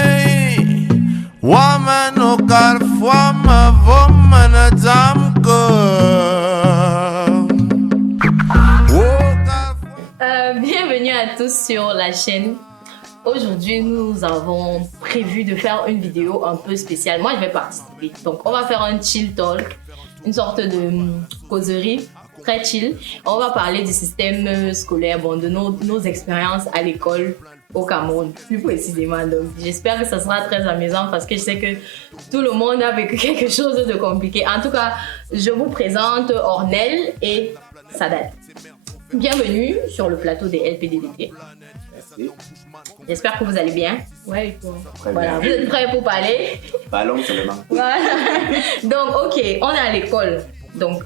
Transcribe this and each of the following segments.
Camerounais, Wamano Carrefour, ma vomana Zamko. Bienvenue à tous sur la chaîne. Aujourd'hui, nous avons prévu de faire une vidéo un peu spéciale. Moi, je vais participer. Donc, on va faire un chill talk, une sorte de causerie très chill. On va parler du système scolaire, bon, de nos expériences à l'école au Cameroun, plus précisément. Donc, j'espère que ça sera très amusant parce que je sais que tout le monde a vécu quelque chose de compliqué. En tout cas, je vous présente Ornel et Sadat. Bienvenue sur le plateau des LPDDT. Merci. J'espère que vous allez bien. Ouais, Voilà, vous êtes prêts pour parler? Ballon seulement. Voilà. Donc, ok, on est à l'école. Donc,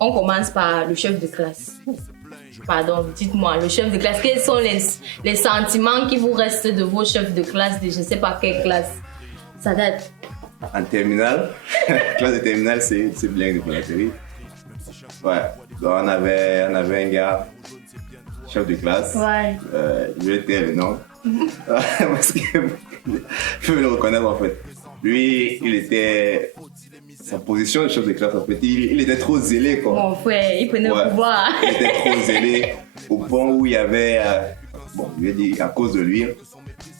on commence par le chef de classe. Pardon, dites-moi, le chef de classe, quels sont les sentiments qui vous restent de vos chefs de classe de je ne sais pas quelle classe? Ça date. En terminale, classe de terminale, c'est bien de la série. Ouais, donc on avait un gars, chef de classe. Ouais. Je vais taire le nom. Parce que je peux le reconnaître en fait. Lui, il était. Sa position de chef de classe, en fait, il était trop zélé quoi. Mon frère, il prenait le pouvoir. Il était trop zélé au point où il y avait. Bon, je vais dire à cause de lui,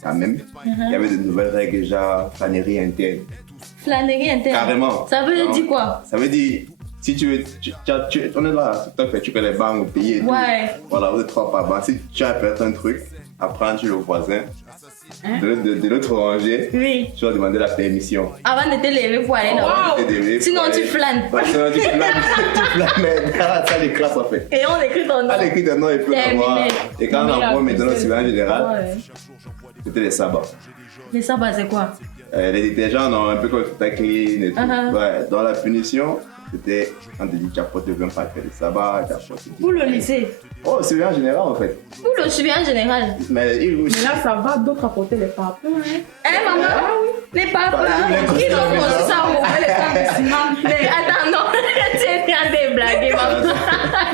quand même, il y avait de nouvelles règles, genre flânerie interne. Flânerie interne. Carrément. Ça veut dire quoi? Ça veut dire. Si tu veux, on est là, tu fais les banques au pays et tout. Ouais. Voilà, vous êtes trois par banque. Si tu as perdu un truc, après tu le voisin, de l'autre rangée, Oui. tu vas demander la permission. Avant de te lever pour aller là-bas. Sinon tu flânes. Sinon tu flânes, mais ça les classes en fait. Et on écrit ton nom. On écrit ton nom et puis avoir. Et quand on envoie maintenant au civil général, c'était les sabbats. Les sabbats c'est quoi? Les détergents, non, un peu comme ta clean et tout. Ouais, dans la punition, c'était quand tu dis tu as porté 20 paquets de sabbat, tu as porté. Pour le lycée? Oh, c'est en général en fait. Pour le suivi en général? Mais là, ça va, d'autres apporter les papas. Hein, maman? Les papas? Ils ont conçu ça au mauvais les ciment. Mais attends, non, tu es en train de blaguer, maman.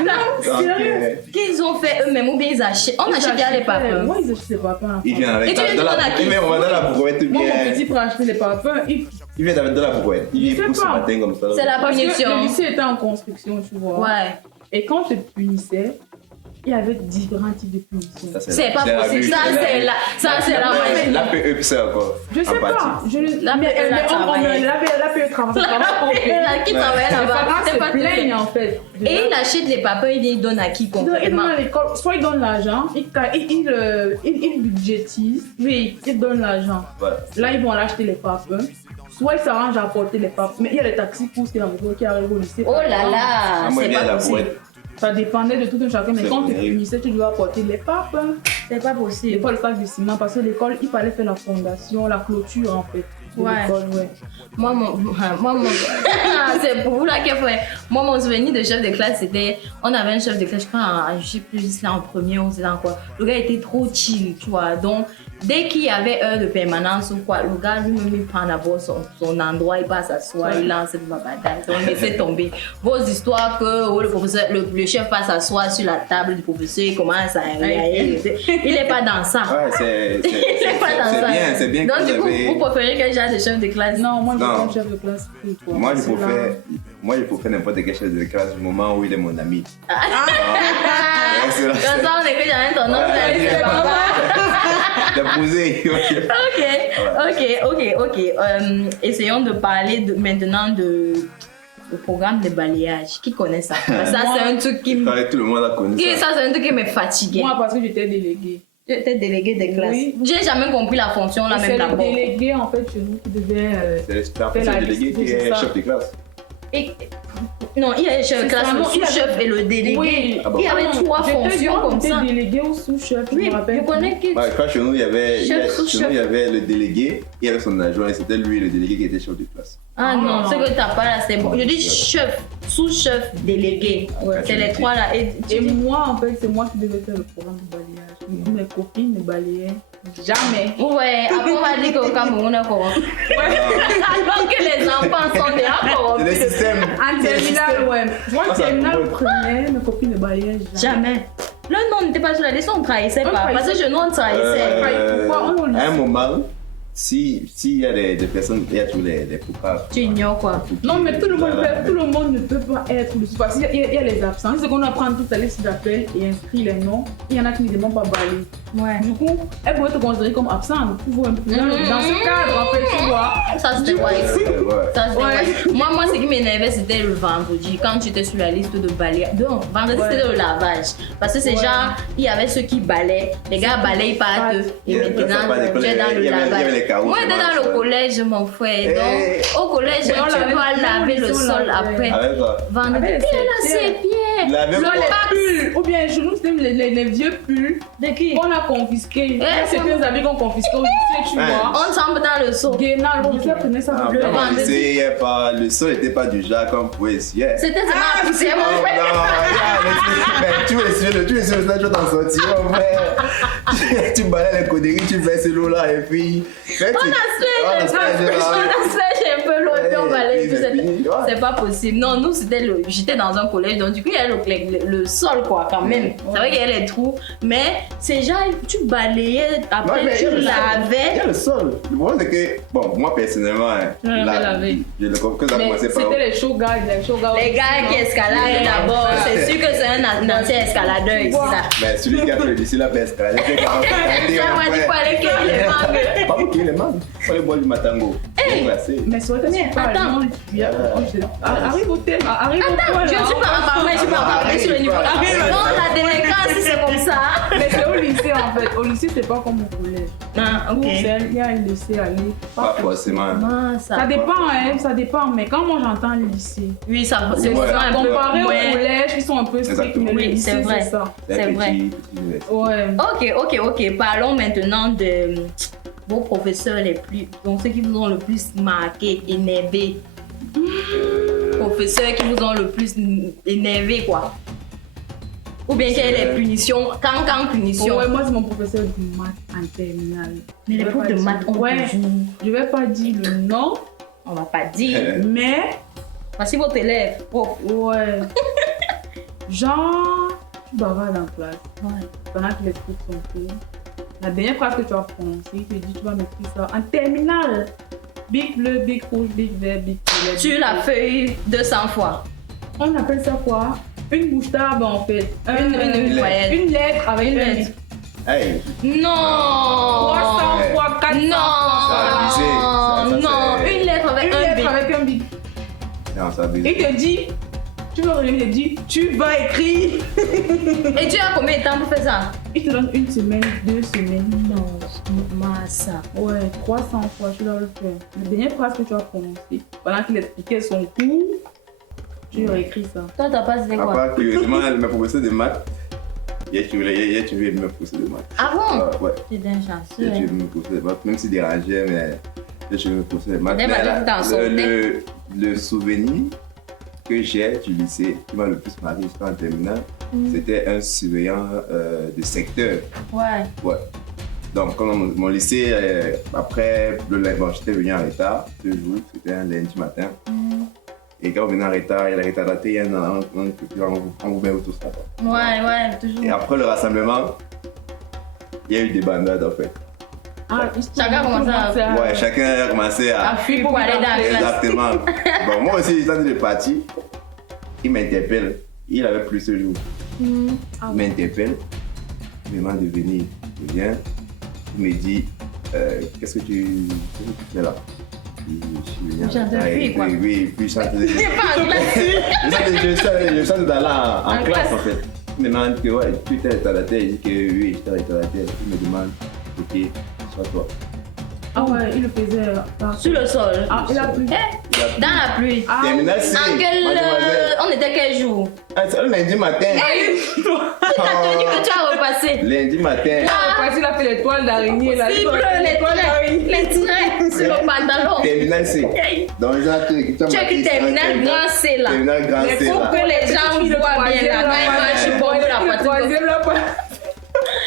Non, sérieux? Qu'ils ont fait eux-mêmes ou bien ils achètent? On achète bien les papas. Moi, ils achètent les papas. Il vient avec Et tu viens de la qui? on va dans la brouette Moi, bien. mon petit pour acheter les papas, Il vient avec de la brouette. Il fait pousse ce pas. matin comme ça. C'est la parce que punition. le lycée était en construction, tu vois. Ouais. Et quand je te punissais, il y avait différents types de punitions. C'est pas possible. Ça, c'est la magie. L'APE, c'est encore. Je sais pas. L'APE travaille. Qui travaille là-bas? C'est pas plein en fait. Et il achète les papas, il donne à qui Il donne concrètement? à l'école, soit il donne l'argent, il budgétise, oui, il donne l'argent. Ouais. Là, ils vont l'acheter les papes. Soit ils s'arrangent à apporter les papes. Mais il y a les taxis qui arrivent au lycée. Oh là là, Moi, c'est il vient pas la possible. brouette. Ça dépendait de tout un chacun. Mais quand tu punissais, tu dois apporter les papes. C'est pas Des possible. fois, le sac de ciment. Parce que l'école, il fallait faire la fondation, la clôture en fait. De Ouais. l'école, ouais. Moi, c'est pour vous là qu'il faut. Moi, mon souvenir de chef de classe, c'était. On avait un chef de classe, je crois, je sais plus, là en premier ou c'est dans quoi. Le gars était trop chill, tu vois. Donc, dès qu'il y avait heure de permanence ou quoi, le gars lui-même il prend d'abord son endroit, il passe à s'asseoir, il lance une babadaille. Donc, laissez tomber. Vos histoires que le professeur, le chef passe à s'asseoir sur la table du professeur, il commence à rire. Il n'est pas dans ça. Ouais, Il n'est pas dans ça. c'est bien Donc, que du vous coup, avez. vous préférez quel genre de chef de classe? Non, moi, je Non. suis un chef de classe. Toi. Moi, C'est là. je peux faire n'importe quel chef de classe du moment où il est mon ami. Comme ça, on écrit jamais ton nom, Ouais, vous allez papa. T'as posé. Ok. Essayons de parler maintenant de le programme de balayage. Qui connaît ça? Ça, c'est un truc qui me. Tout le monde a connu ça. Ça, c'est un truc qui me fatiguait. Moi, parce que j'étais déléguée. Tu étais délégué des classes. Oui. J'ai jamais compris la fonction là, Et même c'est le d'abord. délégué en fait chez nous qui devait. C'est le délégué qui est chef de classe. Non, il y a le chef de classe, le sous-chef et le délégué. Oui. Il y avait trois fonctions comme ça. J'étais délégué ou sous-chef. Oui, je connais qui. Ouais, quand chez nous, il y avait, Chef, sous-chef. il y avait le délégué, il y avait son adjoint et c'était lui le délégué qui était chef de classe. Ah non, ce que t'as pas là, c'est bon. Je dis chef, sous-chef, délégué. Ouais. C'est les trois là. Et moi, en fait, c'est moi qui devais faire le programme de balayage. Mes copines ne balayaient jamais. Ouais, après on m'a dit qu'au Cameroun, on est corrompu. Alors que les enfants sont déjà C'est corrompus. le système. En terminale, ouais. Moi, en Ça, terminale ouais. première, mes copines ne balayaient jamais. Jamais. Le nom n'était pas sur la liste, on ne trahissait pas. Parce que nous, on trahissait. Pourquoi on À un moment, s'il y a des personnes, il y a tous les coupables. Tu ignores quoi? Non, mais tout le monde ne peut pas être dessus. Parce qu'il y a les absents. C'est qu'on apprend toute la liste d'appels et inscrit les noms. Il y en a qui ne demandent pas balayer. Ouais. Du coup, elles vont être considérées comme absentes. Dans ce cadre, en fait, tu vois. Ça, c'était ouais. Ouais. Ça, c'était Ouais. ouais. Moi, ce qui m'énervait, c'était le vendredi, quand tu étais sur la liste de balayage. Donc, vendredi, c'était le lavage. Parce que c'est genre, il y avait ceux qui balaient, les gars balayent pas eux. Et maintenant, tu es dans le lavage. Moi, j'étais dans le collège, mon frère. Donc, au collège, tu dois laver le sol après. Avec quoi? Vendredi, Avec il a ses pieds. Laver Non, quoi? les pulls, ou bien chez nous, c'était les vieux pulls De qui? qu'on a confisqués. Ouais, C'était des habits qu'on confisquait au lycée, tu Ouais. vois. On tombe dans le seau. Guénal, on prenait ça pour le Vraiment, vendredi. le sol n'était pas du genre comme pour essuyer. C'était ma poussière, Oh mon non, frère. tu veux essayer le t'en sortir, mon frère. Tu balayes les conneries, tu verses l'eau là et puis. On a fait un peu l'eau et puis on balaye tout. C'est pas possible. Non, nous, j'étais dans un collège, donc du coup, il y avait le sol, quoi, quand même. C'est vrai qu'il y a les trous, mais c'est genre, tu balayais, après tu Il y lavais. a le sol. Le problème, c'est que, bon, moi personnellement, je le comprends que ça Mais commençait par. c'était les show guys, Les gars qui escaladent d'abord, c'est sûr que c'est un ancien escaladeur ici, là. Mais celui qui a fait d'ici la baisse, là, il fait Ça m'a dit qu'il fallait qu'il y ait les mangues. pas pour qu'il les mangue. Il faut aller boire du matango. Glacé. Mais c'est vrai que c'est pas attends. Arrive au thème, arrive au Attends, point. je suis pas en je suis pas en sur le niveau. Non, la délinquance, c'est comme ça. Mais c'est au lycée en fait. Au lycée, c'est pas comme au collège. Ah, ok. Il y a un lycée aller. Pas forcément. Ah, Ça dépend, hein, ça dépend. Mais quand moi j'entends lycée, Oui, ça, c'est Ouais. vraiment un peu. comparé au Ouais. collège, ils sont un peu stricts. Exactement. Mais le Oui, lycée, c'est vrai. ça. C'est vrai. Petit. Ouais. Ok. Parlons maintenant de vos professeurs les plus. Donc, ceux qui vous ont le plus marqué, énervé. Professeurs qui vous ont le plus énervé, quoi. Ou bien quelles sont les punitions? Quand punition? Ouais, moi c'est mon professeur de maths en terminale. Mais les Je vais profs pas de dire- maths ont Ouais, toujours. je vais pas dire le nom, On va pas dire. mais Voici votre élève. Oh. ouais. Genre, tu bavardes en classe Ouais. pendant que les cours sont courts. La dernière phrase que tu vas prononcer, il te dit tu vas m'écrire ça en terminale. Big bleu, big rouge, big vert, big violet. Tu la feuille 200 fois. On appelle ça quoi? Une bouche d'arbre en fait. Une voyelle. Une lettre avec Une un lettre. lettre. Hey, Non! 300 fois, 400 Ça, fois. ça, Non, c'est- une lettre avec Une un lettre B. avec un big. non, ça abuse. Il te dit, tu veux relever, il te dit, tu vas écrire. Et tu as combien de temps pour faire ça? Il te donne une semaine, 2 semaines. Non, massa. Ouais, 300 fois, tu dois le faire. La dernière phrase que tu as prononcée, pendant qu'il expliquait son cours, tu as écrit ça. Toi, t'as pas dit À quoi? part curieusement, mes professeurs de maths, il y a tué mes professeurs de maths. Ah bon? Ouais, T'es un il y chanceux. a tué mes professeurs de maths, même s'ils dérangeaient, mais il y a tué mes professeurs de maths. Des Mais malades là, dans son le souvenir que j'ai du lycée, qui m'a le plus marqué jusqu'en terminale, c'était un surveillant de secteur. Ouais. Ouais. Donc, comme mon lycée, après le lundi, bon, j'étais venu en retard, 2 jours, c'était un lundi matin. Et quand on venait en retard, il y a la retardataire, il y a on vous met autour de ça. Ouais, toujours. Et après le rassemblement, il y a eu des bandades en fait. Chacun a commencé à- Ouais, chacun a commencé À à. fuir pour aller dans la classe. Exactement. Bon, moi aussi, j'étais en train de partir. Il m'interpelle. Il avait plus ce jour. Il m'interpelle. Il me demande de venir. Je viens. Il me dit qu'est-ce que tu fais là? Je suis venu en J'en retard. fuis, quoi. Oui, puis je suis en train de- T'es pas en classe. je sens d'aller en En classe classe. en fait. Il me demande que ouais, tu étais retardataire. Je dis que oui, j'étais retardataire. Il me demande, ok, sois toi. Ah ouais, il le faisait. Sur le sol. Ah, il a plu. Dans la pluie. Ah, Terminal C. En quel. Mademoiselle. On était quel jour? Ah, c'est le lundi matin. C'est ta tenue que tu as repassé. Lundi matin. Parce qu'il a fait les toiles d'araignée là. Cible, les traits sur le pantalon. Terminal C. Donc, genre, Tu as écrit terminal grand C là. Terminal grand C Pour là. que les gens voient bien là. Quand ils marchent, ils vont la Le partie. troisième là.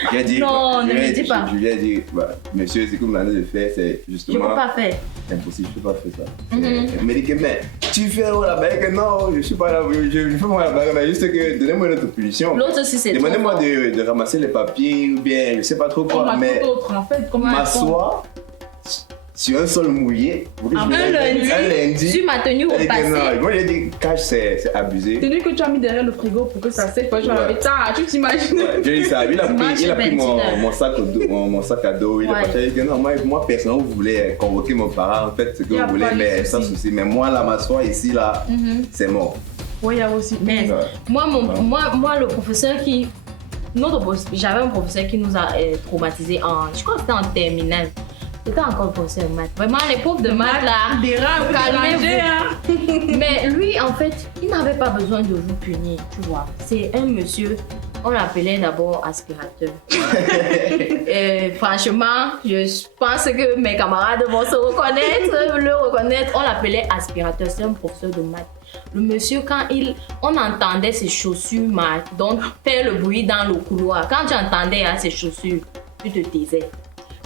Ok, J'ai dit, Non, ne je lui ai me dis dit- pas. Je lui ai dit, bah, monsieur, ce que vous m'avez de faire, c'est Je justement. peux pas faire. Impossible, je peux pas faire ça. Elle me dit que, mais tu fais la bague, que non, je suis pas là, je fais moi la bague, mais juste que donnez-moi une autre punition. L'autre aussi, c'est trop Demandez-moi fort. de ramasser les papiers ou bien je sais pas trop On quoi, m'a mais tout autre en fait. Comment m'asseoir sur un sol mouillé. Vous voulez que je Un me mette lundi, tu m'as tenu au Elle dit que passé. non, moi j'ai dit cash c'est abusé. Tenu que tu as mis derrière le frigo pour que ça sèche, quand je vais laver ça, tu t'imagines? Ouais, j'ai dit ça, il a Dimanche, pris mon, 29. mon sac à dos, il Ouais. est parti, il a dit que non, moi personnellement vous voulez convoquer mon parent, faites ce que Il y a vous voulez, pas de mais souci. sans souci. Mais moi là, m'asseoir ici là, c'est mort. Oui, il y a aussi. Mais Ouais. moi, le professeur qui. J'avais un professeur qui nous a traumatisés en. Je crois que c'était en terminale. C'était encore le professeur de maths. Vraiment, les profs de maths là. Des rats, calmez-vous. Mais lui, en fait, il n'avait pas besoin de vous punir, tu vois. C'est un monsieur, on l'appelait d'abord aspirateur. Franchement, je pense que mes camarades vont se reconnaître, On l'appelait aspirateur, c'est un professeur de maths. Le monsieur, quand on entendait ses chaussures donc faire le bruit dans le couloir, quand tu entendais ses chaussures, tu te taisais.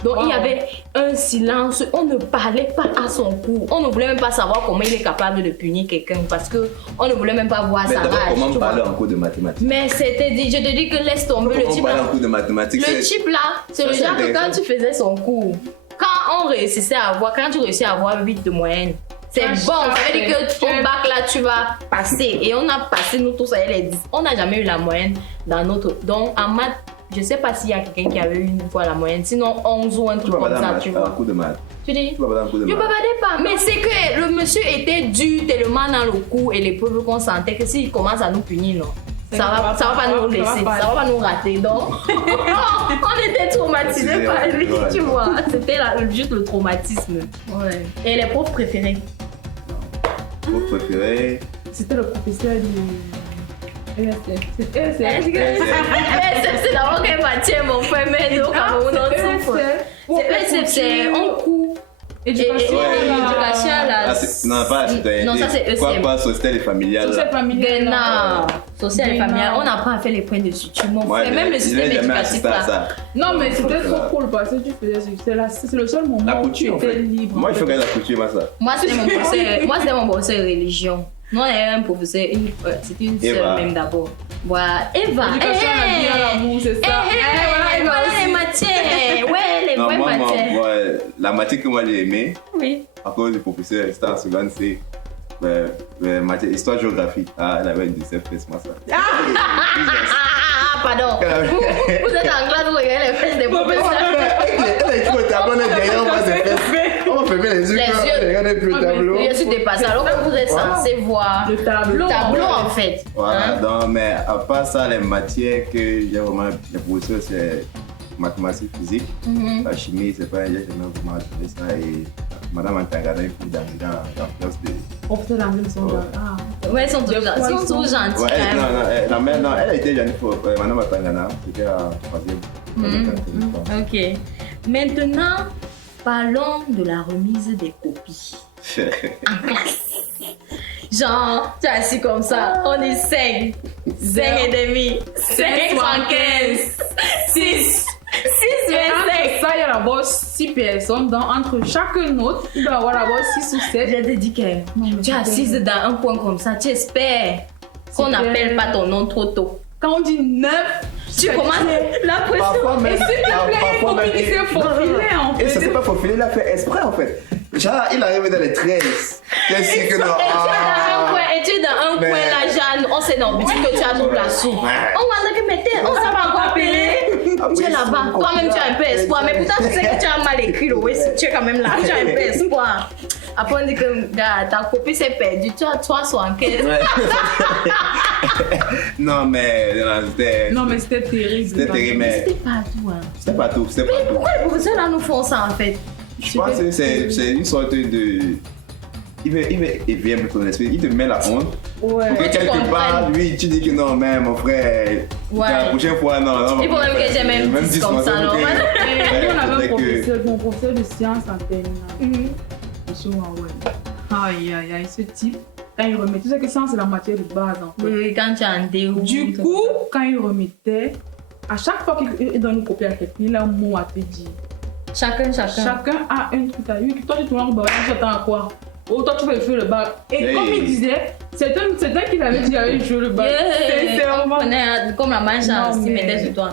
Donc il y avait un silence, on ne parlait pas à son cours, on ne voulait même pas savoir comment il est capable de punir quelqu'un parce qu'on ne voulait même pas voir Mais sa d'abord, rage. comment tu parler vois. en cours de mathématiques? Mais c'était dit, je te dis que laisse tomber le Comment type parler là. en cours de mathématiques? Le type là, c'est le c'est genre que quand intéressant. tu faisais son cours, quand tu réussissais à avoir 8 de moyenne, c'est Ah, bon, ça veut dire que je- ton bac là tu vas passer. Et on a passé nous tous avec les 10. On n'a jamais eu la moyenne dans notre. Donc en maths, je sais pas s'il y a quelqu'un qui avait eu une fois la moyenne, sinon 11 ou un Tu truc vas comme pas ça, dans tu un vois. cours de maths. Tu dis? Tu vas pas dans un cours de Je maths. bavardais pas, mais c'est que le monsieur était dur tellement dans le cours et les pauvres qu'on sentait que s'il commence à nous punir, non. Ça va pas nous laisser, ça va pas nous rater. Donc, on était traumatisés par lui, Ouais. tu vois. C'était juste le traumatisme. Ouais. Et les profs préférés? Vous préférez? C'était le professeur du ESF. C'était ESF. C'est d'abord quelle matière, mon frère, mais nous, au Cameroun, on souffre. C'est ESF, c'est un cours. Éducation. Éducation, là. Ah, non, pas la citoyenneté. Non, ça, c'est Quoi, ECM. pas société et familiale. Tout cette famille. Ghana, social et Ghana. familial, on apprend à faire les points de suture. Mon Ouais, frère, même le mais système il a jamais éducatif assisté à là. ça. Non, mais c'était Voilà. trop cool parce que tu faisais c'est le seul moment La où tu couture, en étais fait. libre. Moi, en il faut fait. gagner la couture, moi, ça. Moi, c'était mon professeur de religion. Nous, on avait un professeur, c'était une Eva. sœur même d'abord. Voilà, Eva. L'éducation à la vie, à l'amour, c'est ça. Voilà les matières. Ouais, les Non, vraies moi, matières. la matière que moi j'ai aimée, Oui. à cause du professeur, c'était en seconde, c'est matière histoire-géographie. Ah, elle avait une CFS, moi, ça. Ah, pardon. Vous êtes en classe, vous regardez les fesses des professeurs. Elle a écrit au tableau, on est derrière, moi, c'est fait. On va fermer les yeux, Les quand yeux. on regarde plus le tableau. Je suis dépassée. Alors que vous êtes censé voir Le tableau. le tableau en fait. Voilà, Hein? donc, mais à part ça, les matières que j'ai vraiment, les professeurs, c'est mathématiques, physique. La chimie, c'est pas, j'ai jamais vraiment adoré ça. Et Madame Antangana, il faut dans la classe de. Professeur d'anglais, ils sont Ouais. là. Ah. Ouais, ils sont tous Des fois, gentils. ils Ils sont- sont gentils. Ouais, quand non, même. la mère, non, elle a été gentille pour Madame Antangana. C'était la troisième. Ok. Maintenant, parlons de la remise des copies. En classe. Genre, tu es assis comme ça, on est 5, 5 et demi, 5,75, 6, 6, Et entre 25. ça, il y a d'abord 6 personnes. Donc, entre chaque note, il doit y avoir d'abord 6 ou 7. Je te dis que tu es assise dans un coin comme ça, tu espères qu'on Super. n'appelle pas ton nom trop tôt. Quand on dit 9, Tu commences la pression. Parfois Et même. s'il te plaît, il faut qu'il s'est faufilé en Et ça fait. s'est pas faufilé, il a fait exprès en fait. Genre, il arrive dans les 13. Qu'est-ce que non? Et tu es dans un Mais- coin là, Jeanne, on sait dans le boutique que tu as double la soupe. On va dire que mais on s'est pas encore appelé. Tu es là-bas. Toi-même, tu as un peu espoir. Mais pourtant, tu sais que tu as mal écrit le oui, tu es quand même là. Tu as un peu espoir. Après, on dit que gars, ta copie s'est perdue. Tu as 3,75. Non, mais non, c'était. Non, mais c'était terrible. C'était terrible, mais C'était pas tout. Hein. c'était pas tout. C'était pas Mais tout. pourquoi les professeurs là nous font ça en fait? Je pense que c'est une sorte de. Il vient avec ton esprit, il te met la honte. Ouais. Pour que tu quelque part, comprennes. lui, tu dis que non, mais mon frère, Ouais. la prochaine fois, non. Il faut même que j'ai même 10 comme ça, non? Nous, on avait un C'est que- professeur, mon professeur de sciences en terminale. Monsieur Waoué. Aïe, aïe, aïe, ce type, quand il remettait, tu sais que science, c'est la matière de base en fait. Oui, quand tu es en déo. Du coup, quand il remettait, à chaque fois qu'il donne une copie à quelqu'un, il a un mot à te dire. Chacun. Chacun a un truc à lui. Toi, tu tournes en bas, tu attends à quoi? Ou toi, tu veux jouer le bac. Et comme il disait, c'est un qui l'avait dit qu'il allait jouer le bac. C'est vraiment. Comme la manche qui mettait sur toi.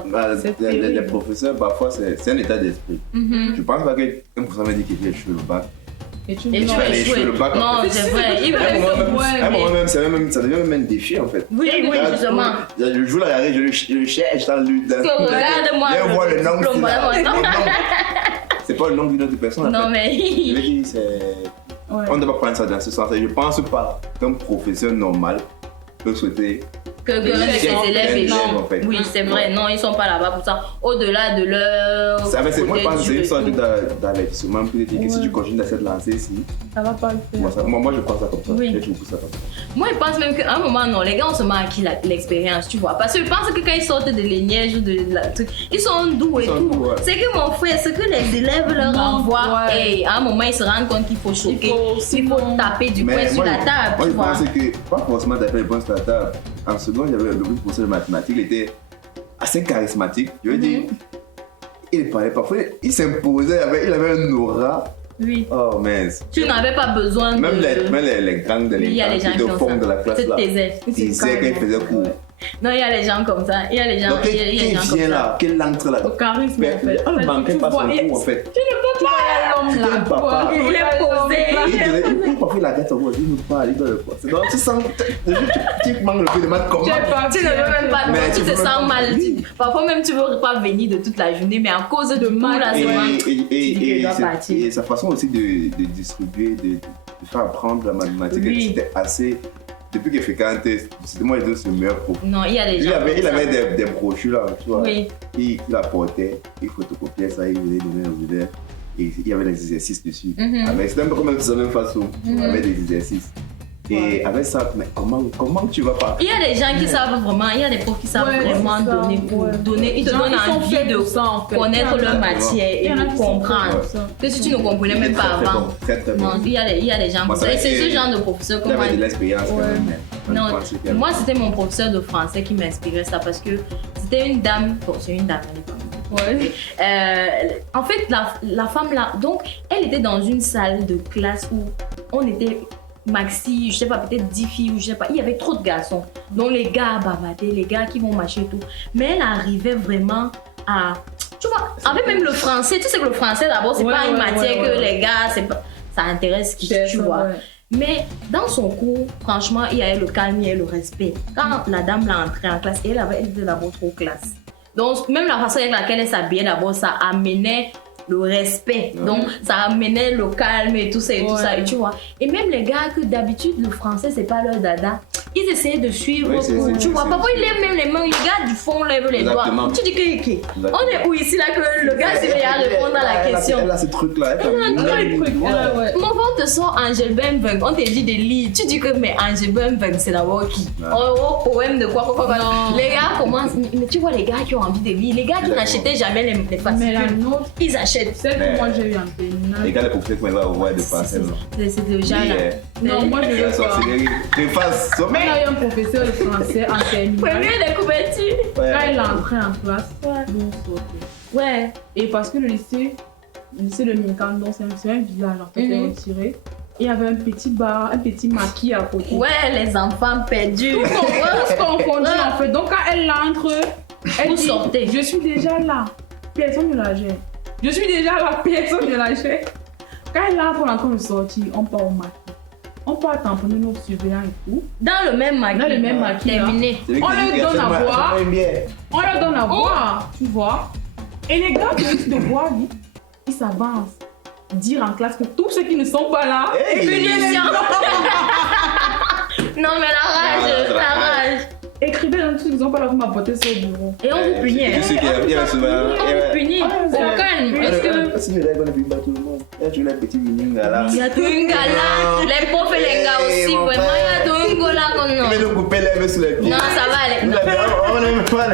Les professeurs, parfois, c'est un état d'esprit. Je pense pas qu'un professeur m'a dit qu'il allait jouer le bac. Et tu vas aller jouer le bac. Non, c'est vrai. À un moment même, ça devient même un défi en fait. Oui, justement. Le jour là, je le cherche dans le. Regarde-moi. Je vois le nom. C'est pas le nom d'une autre personne. Non, mais. Je veux dire, c'est. On ne doit pas prendre ça dans ce sens. Je pense pas qu'un professeur normal peut souhaiter que ses élèves en fait. Oui, c'est vrai. Non, ils sont pas là-bas pour ça. Au-delà de leur. Moi, je pense que c'est une sorte d'avertissement. Peut-être que si tu continues dans cette lancée, ça va pas le faire. Moi, je pense ça comme ça. Oui. Je trouve ça comme ça. Moi, je pense même qu'à un moment, non, les gars, on se met acquis l'expérience, tu vois. Parce que je pense que quand ils sortent de l'éniège ou de la truc, ils sont doux et tout. Ouais. C'est que mon frère, ce que les élèves leur envoient, et à un moment, ils se rendent compte qu'il faut choquer, il faut taper du poing sur la table. Moi, je pense que pas forcément taper le poing sur la table. En seconde, il y avait le professeur de mathématiques, il était assez charismatique. Je veux dire, il parlait parfois, il s'imposait, il avait un aura. Oui. Oh mince. Tu n'avais pas besoin même de. Les gangs de l'école, de fond de la classe là. Ils disaient quand ils faisaient cours. Non, il y a les gens comme ça. Il y a les gens. Donc, qui vient là, qui entre là. Au charisme, en fait. On ne manquait pas son cours en fait. Tu ne peux pas l'homme là. Il est posé. Parfois, il regarde son voix, il nous parle, il doit le voir. Donc, tu sens. Tu manques le peu de maths comment. Tu ne veux même pas. Tu te sens mal. Parfois, même, tu ne veux pas venir de toute la journée, mais à cause de mal la semaine. Et sa façon aussi de distribuer, de faire apprendre la mathématique, c'était assez. Depuis qu'il fait 40 tests, c'était moi et c'est le meilleur prof. Non, il y a des gens. Il avait des brochures là, tu vois. Oui. Il apportait, il photocopiait ça, il venait donner aux élèves. Et il y avait des exercices dessus. C'était un peu comme de la même façon, avec des exercices. Et avec ça, mais comment tu vas pas? Il y a des gens qui savent vraiment, il y a des profs qui savent vraiment donner, ils te donnent envie de connaître leur matière et de comprendre. Que si tu ne comprenais même pas avant. Non, il y a des gens comme ça. Et c'est ce genre de professeur que moi. Il avait de l'expérience quand même. Non, moi c'était mon professeur de français qui m'inspirait ça parce que c'était une dame, bon c'est une dame, elle est pas. Ouais. En fait, la femme là, donc elle était dans une salle de classe où on était maxi, je sais pas, peut-être 10 filles ou je sais pas, il y avait trop de garçons. Donc les gars bavardaient, les gars qui vont marcher et tout. Mais elle arrivait vraiment à, tu vois, avec même le français, tu sais que le français d'abord c'est pas une matière que les gars, ça intéresse qui, tu vois. Mais dans son cours, franchement, il y avait le calme et le respect. Quand la dame l'a entrée en classe, elle était d'abord trop classe. Donc même la façon avec laquelle elle s'habillait d'abord, ça amenait le respect. Donc ça amenait le calme et tout ça et tout ça, et tu vois. Et même les gars que d'habitude le français c'est pas leur dada, ils essayaient de suivre, tu vois. Parfois ils lèvent même les mains, les gars du fond lèvent les doigts. Tu dis que on est où ici là que le gars s'il vient répondre à la question. Elle a ce truc là. Mon frère te sort Angel Benveng, on te dit des lits, tu dis que mais Angel Benveng c'est d'abord qui? Oh poème de quoi. Les gars commencent, mais tu vois les gars qui ont envie de lire, les gars qui n'achetaient jamais les fascicules, ils achètent. Celle que moi j'ai eu en terminale. Les gars, les professeurs qui m'avaient envoyé de passer. C'est déjà là. Non, moi je veux pas. On a eu un professeur de français en terminale. Premier des couvertures. Quand il est entré en classe, nous sortait. Ouais. Et parce que le lycée de Minkandon, c'est un village en fait, c'est retiré. Et il y avait un petit bar, un petit maquis à côté. Ouais, les enfants perdus. Tout ce qu'on conduit en fait. Donc quand elle entre, elle dit, sortez. Je suis déjà là. Personne ne la gère. Je suis déjà la personne de la chaîne. Quand elle entre, on est en train de sortir, on part au maquis. On part tamponner nos surveillants et tout. Dans le même maquis. Dans le même maquis. Terminé. On leur donne à boire. On leur donne à boire, tu vois. Et les gars qui risquent de boire, ils s'avancent. Dire en classe que tous ceux qui ne sont pas là, non mais la rage. Écrivez dans tout, ils n'ont pas la à porter ça au bureau. Et on vous punit. On vous punit. Au calme. Est-ce que. Si les règles ne punissent pas tout le monde. Il y a toujours les petits miningas là. Il y a tout un gars là. Les profs et les gars aussi. Vraiment, il y a tout un gars là qu'on a. Mais nous couper les mains sur les pieds. Non, ça va aller.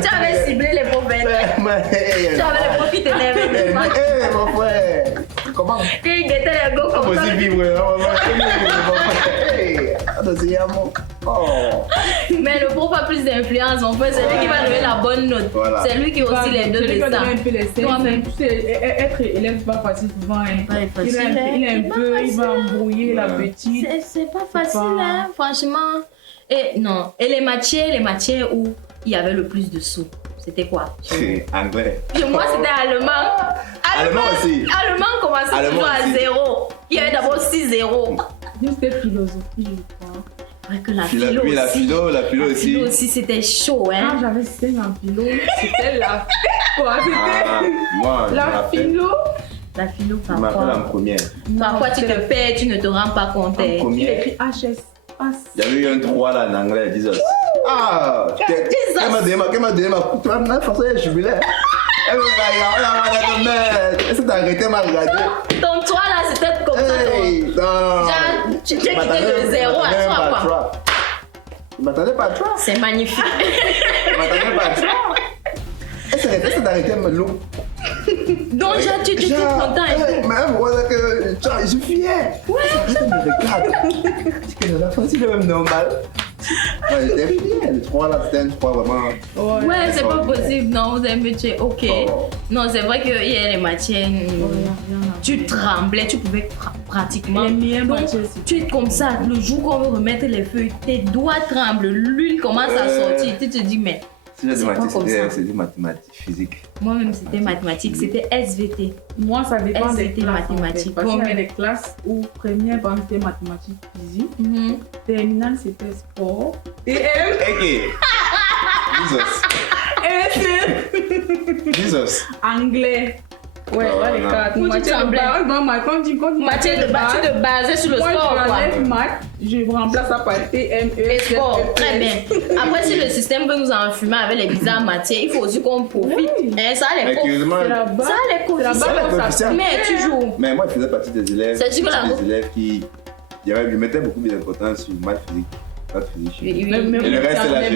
Tu avais ciblé les profs. Tu avais les profs qui t'énervaient. Eh, mon frère. Comment? Ils guettaient les gars comme ça. Comment vivre? Mais le prof a plus d'influence, mon frère. C'est lui qui va donner la bonne note. Voilà. C'est lui qui a aussi les deux de ça. Toi-même. Être élève, c'est pas facile souvent. Hein. Il va embrouiller la petite. C'est pas facile, hein, franchement. Et non. Et les matières où il y avait le plus de sous, c'était quoi? C'est anglais. Et moi, c'était allemand. Allemand aussi. Allemand commençait toujours à 0. Il y avait d'abord 6-0. C'était philosophie, je crois. Vrai que la philo aussi. La philo aussi. Philo aussi, c'était chaud, hein. Quand j'avais 5 en philo, c'était la... Quoi? Moi, La philo. La philo, je m'appelle en première. Parfois, tu te perds, tu ne te rends pas compte. En Il première. écrit HS. J'avais eu un 3 là en anglais, 10 heures. Ah! Elle m'a donné ma coupe. Tu m'as forcé, je suis là. Elle m'a regardé. Elle s'est arrêtée, m'a regardé. Ton 3 là, c'était comme ça. Non! Tu t'es quitté de 0 à 3 quoi. Je m'attendais pas à 3. C'est magnifique. Je m'attendais pas à 3. Elle s'est arrêtée, me loup. Donc, tu étais content et tout. Même, voilà que je suis fier. Ouais. Je me regarde. C'est que la fin, c'est même normal. Ouais, j'étais fier. Le 3 là, c'était un 3 vraiment. Ouais, c'est pas possible. Non, vous avez me tuer. Ok. Non, c'est vrai qu'il y a les matières. Tu tremblais, tu pouvais pratiquement. Les meilleures Donc, matières, tu es comme ça. Le jour qu'on veut remettre les feuilles, tes doigts tremblent, l'huile commence à sortir. Tu te dis, mais. C'était mathématiques, physique. Moi-même, c'était mathématiques, c'était SVT. Moi, ça dépend des SVT, classes. mathématiques. Parce qu'il y a des classes où première, par exemple, c'était mathématiques, physique. Terminale, c'était sport. Et Jesus. anglais. Ouais, les quatre. Matière de base, tu te basais sur le sport. sport. Moi, je maths, je remplace ça par TME. Et sport, très bien. Après, si le système veut nous enfumer avec les bizarres matières, il faut aussi qu'on profite. Hein, ça, les Excuse-moi. Ça, les coefficients. Mais tu joues. Mais moi, je faisais partie des élèves. C'est sûr que la des élèves qui. Je mettais beaucoup d'importance sur maths physique. Mais le reste, c'est la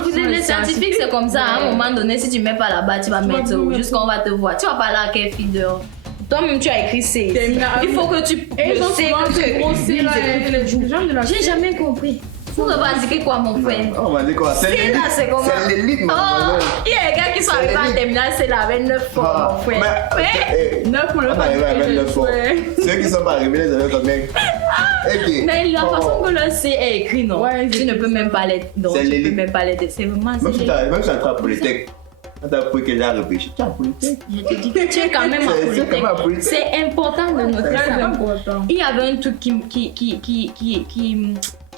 vous êtes les scientifiques, c'est comme ça. À un moment donné, si tu mets pas là-bas, tu vas mettre jusqu'on va te voir. Tu vas parler à quelle fille dehors. Toi-même, tu as écrit C. Il faut que tu J'ai jamais compris. Vous revendiquez quoi, mon frère? On va dire quoi? C'est l'élite, mon frère. Il y a des gars qui sont arrivés en terminale, c'est là avec 9 fois, mon frère. 9 on l'a pas arrivé avec 9 fois. Ceux qui sont pas arrivés, les avaient combien? Mais la façon que le C est écrit, non? Tu ne peux même pas l'être. C'est l'élite. C'est vraiment même si tu as à Polytech, quand tu as appris que j'ai réfléchi, tu as Polytech. Je te dis que tu es quand même à Polytech. C'est important de noter ça. Il y avait un truc qui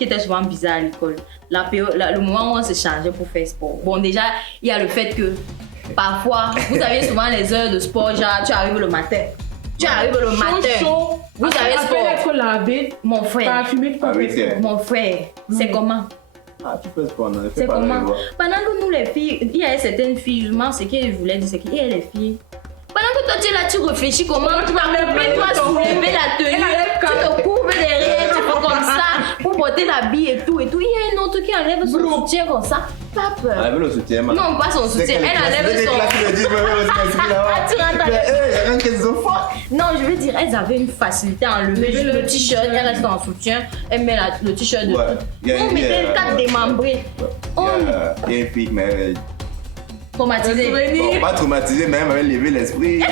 était souvent bizarre à l'école. Le moment où on se changeait pour faire sport. Bon, déjà, il y a le fait que parfois, vous avez souvent les heures de sport, genre tu arrives le matin. Vous avez sport. Être lavé, mon frère. Parfumé, mon frère, c'est comment? Ah, tu peux sport, non? C'est comment? Pendant que nous, les filles, il y a certaines filles, justement, ce qu'elles voulaient dire, c'est qu'il y a les filles. Pendant que toi, tu es là, tu réfléchis comment tu vas même toi soulever la tenue, tu te couvres derrière, tu fais comme ça, pour porter l'habit et tout. Il y a un autre qui enlève son soutien comme ça. Pas peur. Elle enlève le soutien, non, pas son soutien, elle enlève son... Non, je veux dire, elles avaient une facilité à enlever juste le t-shirt, elle reste en soutien, elle met le t-shirt de tout. On mettait le cadre démembré. Il y a une fille, mais... Traumatisée. Bon, pas traumatisée, mais elle m'avait levé l'esprit.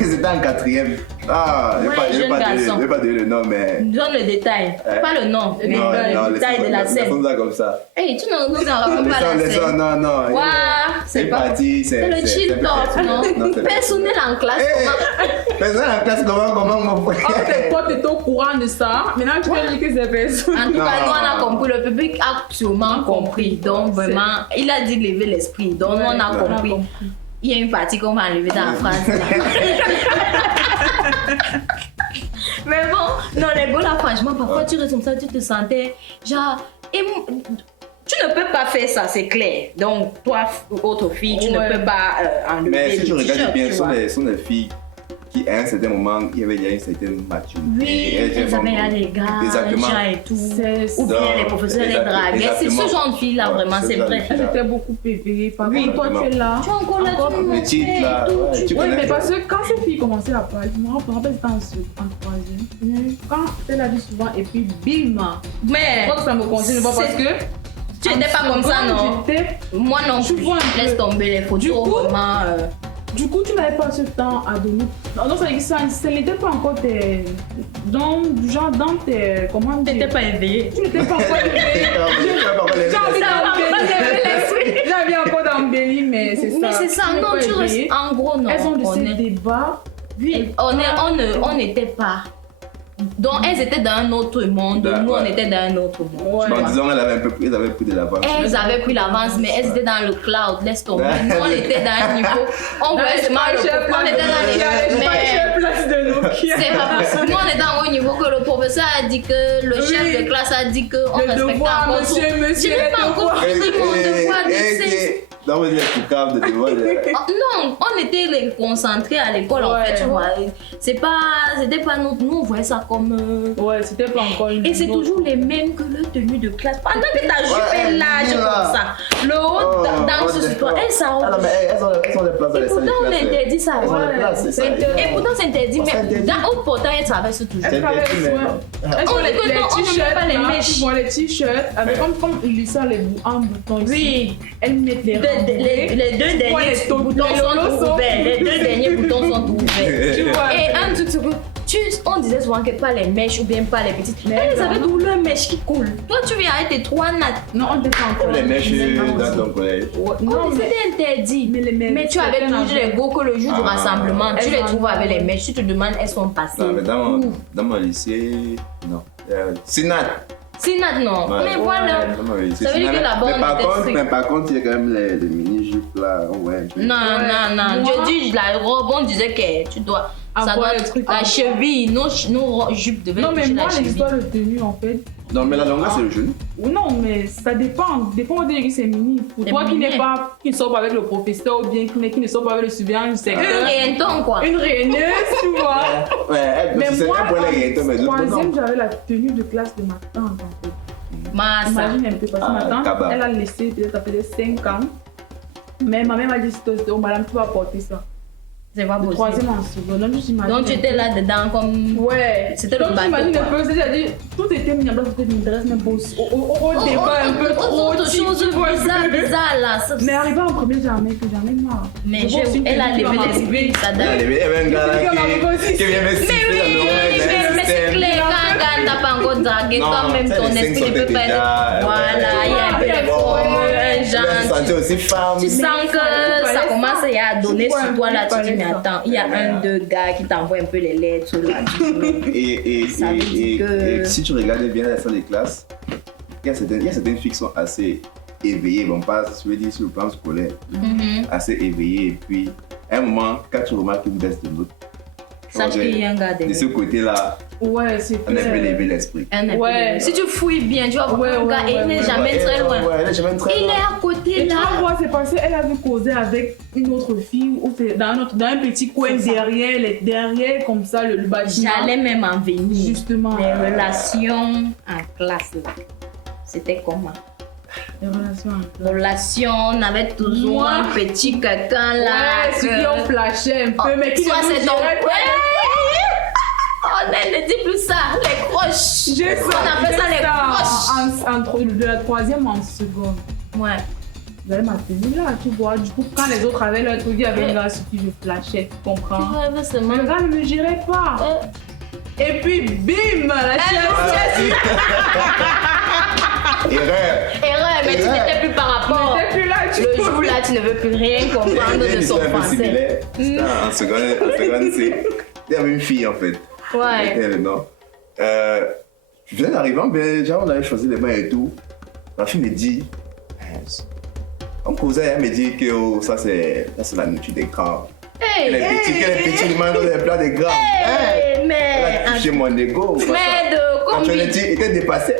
C'était en 4e. Ah, je vais pas donner le nom, mais. Donne le détail. Pas le nom, mais le détail de la scène. Ça comme ça. Hey, tu ne nous en racontes pas la scène. Non. Waouh, c'est parti. C'est le chill talk, non? Personnel en classe, comment? Personnel en classe, comment mon frère? Tes potes étaient au courant de ça. Maintenant, tu peux dire que c'est personne. En tout cas, nous, on a compris. Le public a sûrement compris. Donc, vraiment, il a dit lever l'esprit. Donc, nous, on a compris. Il y a une partie qu'on va enlever dans la phrase. Mais bon, non, les beaux là, franchement, parfois tu restes comme ça, tu te sentais genre. Tu ne peux pas faire ça, c'est clair. Donc, toi, autre fille, tu ne peux pas enlever. Mais si tu regardes bien, ce sont des filles qui, à un certain moment, il y avait déjà une certaine maturité. Oui, elles avaient là les gars, Exactement. et tout. Ou bien les professeurs les Exactement. draguaient. C'est ce genre de fille-là, Ouais, vraiment, ce c'est genre de vrai. fille-là. J'étais beaucoup éveillée. Par Oui, contre, toi, tu es là. Tu es encore là, tu me Petite, là, ouais, tu Oui, connais mais ça. parce que quand ces filles commençaient à parler, je me rappelle, c'était en troisième. Quand elle a dit souvent, et puis bim. Je Mais crois que ça me concerne pas parce que. tu n'étais pas comme ça, non? Moi non Tu plus. vois un peu. Laisse tomber les Du photos, coup, vraiment. Du coup, tu n'avais pas ce temps à donner. Non, ça veut dire que ça n'était pas encore tes. Dans tes. Comment dire? T'étais pas éveillée. Tu n'étais pas encore éveillée. J'avais encore d'embellir, mais c'est ça. Mais c'est ça, Tu n'es non, pas tu restes. éveillée. En gros, non. Elles ont de on ces est- débats. Oui, on n'était pas. Donc, elles étaient dans un autre monde, nous, on Ouais. était dans un autre monde. Ouais. En disant, elles avaient pris de l'avance. Elles avaient pris l'avance, mais elles étaient dans le cloud, laisse tomber. Nous, on était dans un niveau. On voyait seulement le on était dans les. Mais place de Nokia. c'est pas possible. Nous, on était dans un haut niveau que le professeur a dit que le chef de classe a dit qu'on Le respectait devoir, encore monsieur, tout. monsieur, Je n'ai pas le encore devoir. pris mon devoir de sais. Non, mais c'est tout calme de devoir. Non, on était les concentrés à l'école en Ouais. fait, tu vois. C'était pas notre. Nous, on voyait ça comme. Ouais, c'était pas encore une. Et c'est autre. toujours les mêmes que le tenue de classe. Pendant que ta jupe Ouais, est large là. comme ça, le haut danse sur toi. Et ça. Ah non, mais elles ont des places dans Et les salles de pourtant, on classe. interdit ça. Elles ont des Ouais. places, c'est ça. Et pourtant, c'est interdit. On Mais s'interdit. dans haut portant, elles traversent toujours. C'est Elles travaillent interdit, mais soin. non. Elles On ont les dit que non, on ne met t-shirts, pas les là, mèches. tu vois les t-shirts avec comme ils sont en bouton ici. Oui. Elles mettent les Les deux Ouais, derniers les boutons les sont lolos sont ouverts. Les deux derniers boutons sont ouverts. Tu vois. Et un truc, c'est que on disait souvent que pas les mèches ou bien pas les petites. Mais Elles avaient non. toujours leurs mèches qui coulent. Toi, tu viens avec tes trois nattes. Non, on était pas encore. Comme les mèches dans ton collège. Ouais, Non, Non, mais. c'était interdit. Mais Tu avais toujours les go que le jour du Ah. rassemblement, tu Elles les en trouves ont. avec les mèches. Tu te demandes, elles sont passées. Non, mais dans mon lycée, non. Sinat. Sinat, non. Ouais. Mais voilà. Dans mon lycée, Ça veut dire Sinat. que là-bas, on était strict. Mais par contre, il y a quand même les mini-jupes là. Ouais. Non, Ouais. non, non. Moi- Je dis la robe, on disait que tu dois. Ça Avoir doit les être trucs la en- cheville. Nos jupes devaient Non, mais toucher moi, la cheville. l'histoire de tenue, en fait. Non, mais la longueur, c'est le genou. Ou non, mais ça dépend. Des fois, on dit que c'est mini. Pour C'est toi qui mini. n'est pas, qui ne sort pas avec le professeur ou bien qui ne sort pas avec le surveillant du secteur. Un ton, quoi. Une raineuse, tu vois. Ouais, Mais c'est moi, un point là, il y a un peu, mais en d'autres, non. troisième, j'avais la tenue de classe de ma tante, en fait. Massa. Imagine un peu, parce que ma tante, Kaba. elle a laissé, ça faisait 5 ans. Mais ma mère m'a dit, oh madame, tu vas porter ça. C'est pas Le possible. troisième en seconde. Donc, j'imagine Donc tu un étais peu. là-dedans comme. Ouais. C'était le Donc, bateau, j'imagine un quoi. peu, c'est-à-dire, tout était mis en place, c'était une dresse, même au débat un peu trop. Autre type, chose tu vois, bizarre là. Mais arrivé en premier, j'en ai marre. Mais Je vois aussi elle a une levé tenue l'esprit, ça Il y donne. avait un gars là Mais oui, qui vient me Mais siffler oui, dans l'oreille. mais c'est clair, quand t'as pas encore dragué, Non, toi-même ça, ton les esprit cinq ne peut sont pas déjà, être. Voilà, il y a un peu les formes, un Je me genre. sentais aussi femme. Tu sens que ça commence à donner Ouais, sur toi là, tu il dis mais fallait ça. attends, il y a un, deux gars qui t'envoient un peu les lettres là. Ça veut dire que- Et si tu regardes bien la salle de classe, il y a certaines filles qui sont assez éveillées, bon pas je veux dire sur le plan scolaire, assez éveillées, et puis à un moment, quand tu remarques une baisse de notes, Sache qu'il y a un gars de ce derrière. côté-là, Ouais, c'est on a clair. fait lever l'esprit. Un peu Ouais. de- Si tu fouilles bien, tu vas voir Ouais, un gars ouais, et il n'est ouais, jamais très loin. Ouais, elle est jamais très Il loin. est à côté Et tu là. vas voir, c'est passé, elle avait causé avec une autre fille ou c'est dans un petit coin C'est ça. derrière comme ça le bâtiment. J'allais même en venir. Justement. Les relations en classe là. C'était comment? Les relations. Relation, on avait toujours Moi. un petit quelqu'un là. Ouais, celui qui ont flashé un peu, mais qui Soit ne nous c'est ton. dirait pas. Oh, ne dis plus ça, les croches. J'ai ça. On appelle ça j'ai les croches. de la troisième en seconde. Ouais. J'avais ma tenue là, tu vois. Du coup, quand les autres avaient leur truc, il y avait un gars sur qui je flashais, tu Tu comprends? vois, Mais seulement. le gars ne me gérait pas. Et puis, bim, la chaise. Erreur. Mais tu n'étais plus par rapport. T'es plus là, tu Le vois. jour là, tu ne veux plus rien Il y comprendre avait une de son histoire un peu français. similaire. C'était en seconde C. Il y avait une fille en fait. Ouais. Elle, non. Je viens d'arriver, bien, déjà on avait choisi les mains et tout. La fille me dit, on causait, elle me dit que oh, ça c'est la nourriture des grands. Elle est petite, elle demande des plats des grands. Elle Mais. a touché mon ego. Mais de Quand tu combien? était dépassé,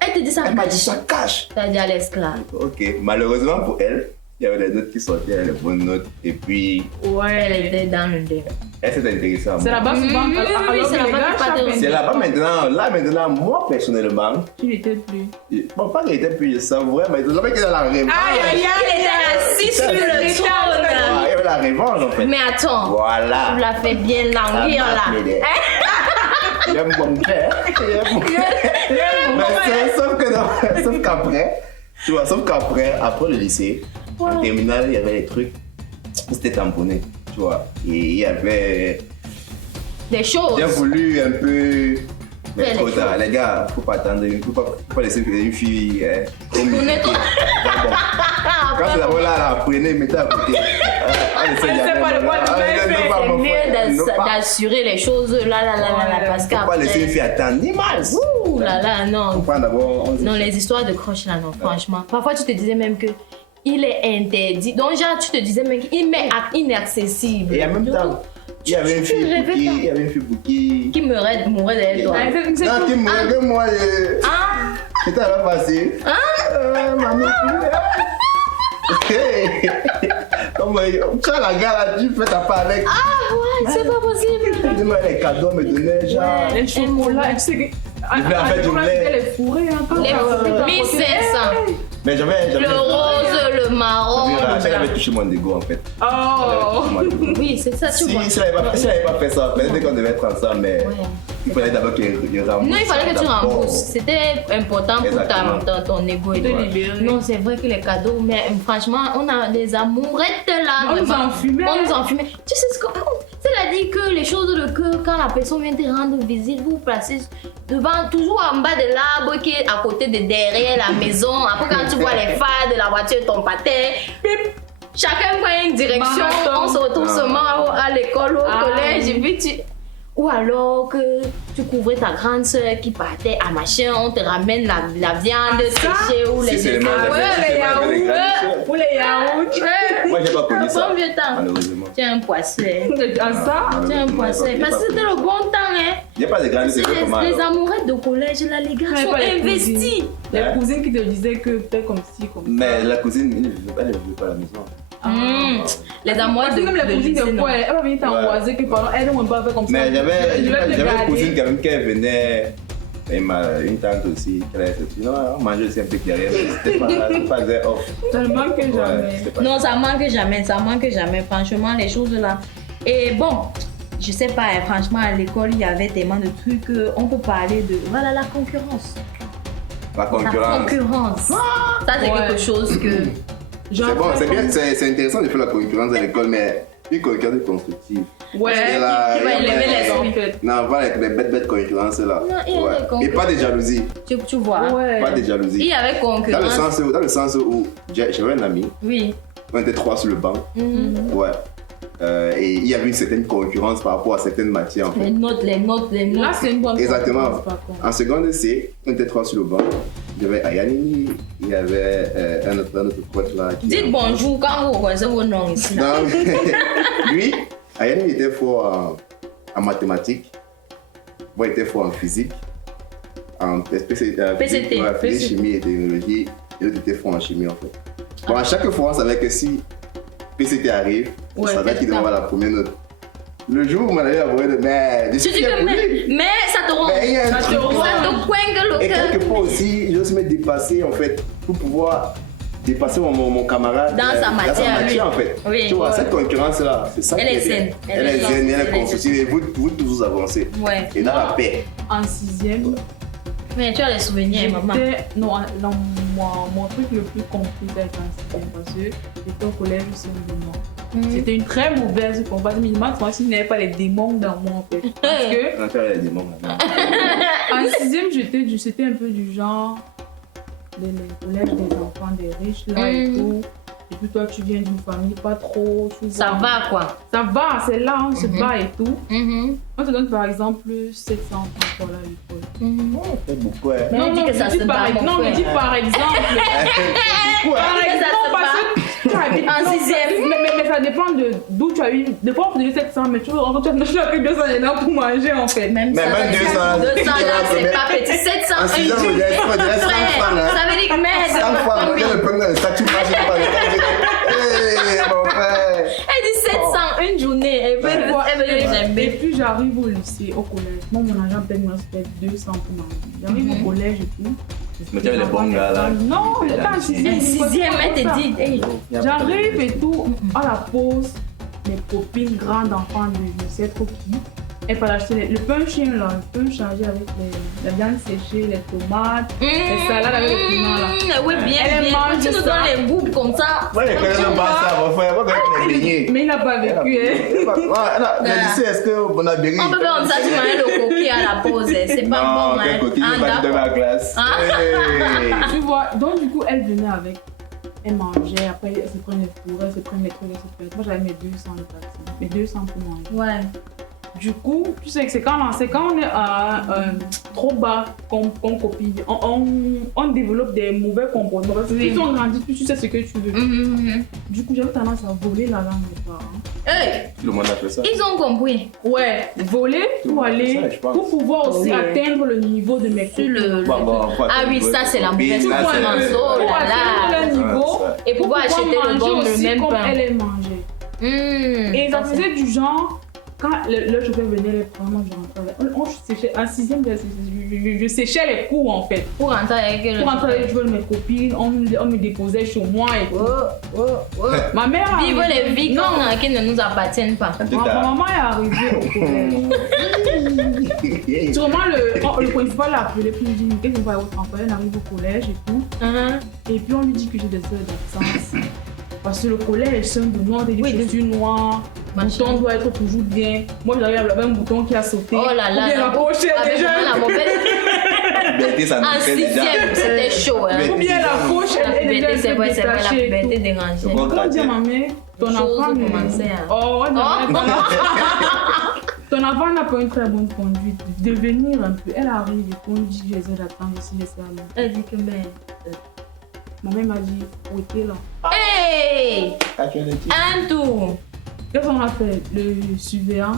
Elle te dit ça elle m'a dit cache. ça cache. T'as dit à l'esclave. Ok, malheureusement pour elle, Il y avait des notes qui sortaient, les bonnes notes. Et puis, Elle était dans le dé. elle s'est intéressée à moi. C'est là-bas souvent. Oui, c'est là-bas qu'il partait. C'est là-bas maintenant, moi personnellement, Tu n'étais plus. bon, pas qu'il était plus, ça vrai, mais le mec était dans la revanche. Il était assis sur le trône. Ah, il y avait la revanche en fait. Mais attends, Voilà. tu l'as fait bien languir là. J'aime mon père. Sauf qu'après, tu vois, après le lycée, en terminale, il y avait des trucs, c'était tamponné, tu vois. Et il y avait. Des choses. J'ai voulu un peu. Mais Ouais, trop les tard, les gars, faut pas attendre, faut pas laisser une fille. Connais toi. Quand c'est d'abord là, la prenez, mettez à côté. C'est pas le point de C'est mieux d'assurer les choses là, parce Faut pas laisser une qu'après. fille attendre, ni mal. Ouh là là, Faut non. prendre d'abord. Non, les histoires de crush là, non, franchement. Parfois, tu te disais même que il est interdit. Donc, genre, tu te disais même qu'il est inaccessible. Et en même temps, il y avait une fille rêvais Bouki, pas. il y avait une fille Bouki. Qui mourrait derrière toi. Non, qui me regardait, moi, Ah, j'étais à la passer. Maman, comme tu as la gare là, tu fais ta part avec. ah ouais, c'est pas possible. Dis-moi les cadeaux, me donner genre. Les chocolats, tu sais que. Je voulais en fait, je voulais. Les fourrés, hein. Quand Les t'as- 1500. Mais j'avais. Le rose, le marron. Elle avait touché mon ego en fait. Elle avait Oh! touché mon ego. Oui, c'est ça, tu vois. Si elle n'avait pas fait ça, peut-être qu'on devait être ensemble, mais Ouais. il fallait d'abord qu'il rembourse. Non, il fallait que tu d'abord. rembourses. C'était important pour Exactement. ton ego et Te tout. libérer. Non, c'est vrai que les cadeaux, mais franchement, on a des amourettes là. On nous vraiment. enfumait. On nous enfumait. Tu sais ce qu'on. C'est-à-dire que les choses de cœur, quand la personne vient te rendre visite, vous vous placez devant, toujours en bas de l'arbre qui est à côté de derrière la maison. Après, quand tu vois les phares de la voiture, ton pâté, pip, chacun prend une direction. Marathon. On se retrouve seulement à l'école, au Ah, collège, oui. et puis tu. Ou alors que tu couvrais ta grande soeur qui partait à machin, on te ramène la viande séchée ou les Si c'est les mains de- Ouais, si c'est les les mains de- yaourts. Pour les yaourts. Moi, j'ai pas connu ça. Bon vieux temps. Malheureusement. Tu es un poisson. Ah, ça? Tu es un poisson. Parce que c'était le bon temps, hein. Il n'y a pas de grandes C'est écoles comme les amourettes de collège, là, les gars Ouais, sont pas les investis. cousines. Les cousines qui te disaient que peut-être comme ci, comme ça. Mais la cousine, elle ne vivait pas à la maison. Les amourettes C'est comme la cousine lycée, de non. quoi elle va venir t'angoiser que pendant elle, on ne va pas faire comme ça. Mais j'avais Je vais te une garder. cousine quand même qui venait. Et une tante aussi, qui avait dit non, on mangeait aussi un peu derrière. C'était pas très off. Ça ne manque que Ouais, jamais. c'était pas- Non, ça manque jamais, franchement, les choses là. Et bon, je sais pas, hein, franchement, à l'école, il y avait tellement de trucs, on peut parler de, voilà, la concurrence. La La concurrence. concurrence. Ça, c'est Ouais. quelque chose que... C'est bon, c'est bien, c'est intéressant de faire la concurrence à l'école, mais une concurrence constructive. Ouais, Et là, qui va il y a élever pas- l'esprit. Non, voilà, avec les bêtes concurrences là. Non, il y a des concurrences. Et pas de jalousie. Tu vois. Ouais. Pas de Il jalousie. y avait concurrence. Dans le sens où j'avais un ami, Oui. on était 3 sur le banc. Mhm. Ouais. Et il y avait une certaine concurrence par rapport à certaines matières en fait. Les notes. Là, c'est une bonne Exactement. concurrence, par contre. En seconde C, on était 3 sur le banc. Il y avait Ayani, il y avait un autre pote là. qui- Dites bonjour quand vous reconnaissez vos noms ici. là. Non, lui, Ayani il était fort en mathématiques. Moi, il était fort en physique. En PCT, PCT. ouais, physique, chimie et technologie. Et l'autre était fort en chimie en fait. Bon, à chaque fois, on savait que si PCT arrive, on Ouais, savait c'est qu'il devait ça. avoir la première note. Le jour où on allait avoir de mais. Tu dis que mais ça te rend. Mais il y a un Ça truc. te coingue le Et cœur. quelquefois aussi, je aussi me dépasser en fait pour pouvoir dépasser mon camarade Dans sa matière, en fait. Oui. Tu vois, Ouais. cette concurrence là, c'est ça Elle qui est bien. saine. Elle est zen, elle est Elle est constructive et vous tous avancez. Ouais. Et dans la paix. En sixième, Mais tu as les souvenirs, maman. non, mon truc le plus compliqué d'être en sixième parce que j'étais au collège Saint-Benoît. C'était une très mauvaise compagnie. Minimum, moi, s'il n'y avait pas les démons dans moi, en fait. Parce que On a fait les démons maintenant. en sixième, c'était un peu du genre les collèges des enfants des riches là et tout. Et puis toi, tu viens d'une famille pas trop. Tu vois. Ça va quoi. Ça va, c'est là, on se bat et tout. Mhm. On te donne par exemple 700 francs pour la l'école. Mhm. On fait beaucoup. Hein. Mais on dit que ça je dis se par bat, mon Non, mais frère. dis par exemple. Beaucoup, hein. Par Ça exemple, se parce que tu habites En non, sixième. mais ça dépend de d'où tu as eu. Des fois, on peut donner 700, mais tu as pris 200 là pour manger en fait. Même Mais ça, même 200, 200 là, c'est pas petit. 700 En sixième, on dirait 100 francs, Frère, hein. ça veut dire que merde. 100 fois, on regarde le premier dans le statut, moi, je sais pas, j'arrive au lycée, au collège, moi, mon argent peut-être me reste 200 pour manger. J'arrive au collège et tout. Mais tu as les bons gars là. Non, pas en sixième. Sixième, elle te dit, hey. J'arrive et tout, à la pause, mes copines grandes enfants de je ne sais trop qui, elles peuvent acheter le pain chien là, le pain chargé avec la viande séchée, les tomates, les salades avec les piments là. Oui, bien, Elle bien. mange Tu nous ça. donnes les groupes comme ça. Moi, je connais pas ça, mon frère. Moi, je connais les beignets. Mais il n'a pas vécu, hein. Mais tu sais, est-ce qu'on a bien On peut faire comme ça, tu manges le coquille à la pause. C'est pas non, bon, quel hein. coquille, Ah, je vais pas de d'accord. ma classe. Ah. Hey. Tu vois, donc du coup, elle venait avec, elle mangeait, après elle se prenait les fours, elle se prenait les trucs, elle se prenait. Moi j'avais mes 200 de taxi, mes 200 pour manger. Ouais. Du coup, tu sais que c'est quand on est trop bas qu'on copie, on développe des mauvais comportements. Parce que plus on grandit, plus tu sais ce que tu veux. Du coup, j'avais tendance à voler la langue des parents. Hey, Tout le monde a fait ça. ils ont compris. Ouais, voler pour aller, Ça, je pense. pour pouvoir aussi Oui. atteindre le niveau de mes Sur le. Bon, Ah oui, ça c'est la mauvaise Là, c'est- influence. Oh pour là atteindre là. le niveau ça. Et pouvoir acheter le bon, le aussi même comme pain. elle est mangée. Et ça faisait du genre, quand le chauffeur venait les prendre, moi je rentrais. On séchait, en sixième, je séchais les cours en fait. Pour rentrer avec le. Pour rentrer avec mes copines, on me déposait chez moi et tout. Oh. Ma mère est Vivre arrivée- les vies Non, qui ne nous appartiennent pas. ma maman est arrivée au collège. Sûrement le principal l'a appelé pour lui dire qu'est-ce qu'on va au travail, elle arrive au collège et tout. Et puis on lui dit que j'ai des heures d'absence. Parce que le collège, c'est un noir, des chaussures noires. Le bouton doit être toujours bien. Moi, j'avais un bouton qui a sauté. Oh là là. Ou bien la pochette déjà. La mauvaise. Puberté, ça nous En fait déjà. sixième, c'était chaud. Hein. Mais- Ou bien la poche, La elle est puberté, déjà c'est vrai, c'est vrai, la détachée et puberté tout. dérangeait. Bon. Comment dire, ma mère, ton Chose enfant. commençait à- Oh, ouais, Oh. ton enfant n'a pas une très bonne conduite. De venir un peu. Elle arrive et puis on lui dit que j'ai d'attendre ici, j'ai ça là. Elle dit que mais. Ma mère m'a dit, où était là? Hey! Ah, tu as des petits. Un tour. Qu'est-ce qu'on a fait? Le surveillant,